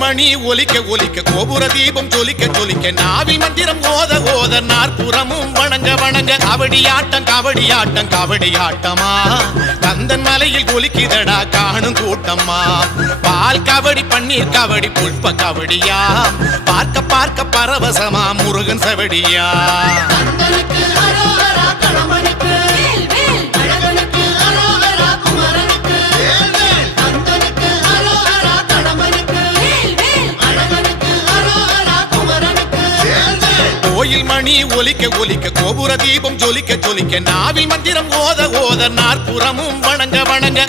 மணி ஒலிக்க ஒலிக்க கோபுர தீபம் ஜொலிக்க ஜொலிக்க நாவி மந்திரம் ஓத ஓத நாற்புறமும் வணங்க வணங்க கபடியாட்டம் கபடியாட்டம் கபடியாட்டமா கந்தன் மலையில் ஒலிக்குதடா காணும் கூட்டம்மா பால் கபடி பன்னீர் கபடி புஷ்ப கபடியா பார்க்க பார்க்க பரவசமா முருகன் சவடியா கோயில் மணி ஒலிக்க ஒலிக்க கோபுர தீபம் ஜொலிக்க ஜொலிக்க நாவி மந்திரம் ஓத ஓத நாற்புறமும் வணங்க வணங்க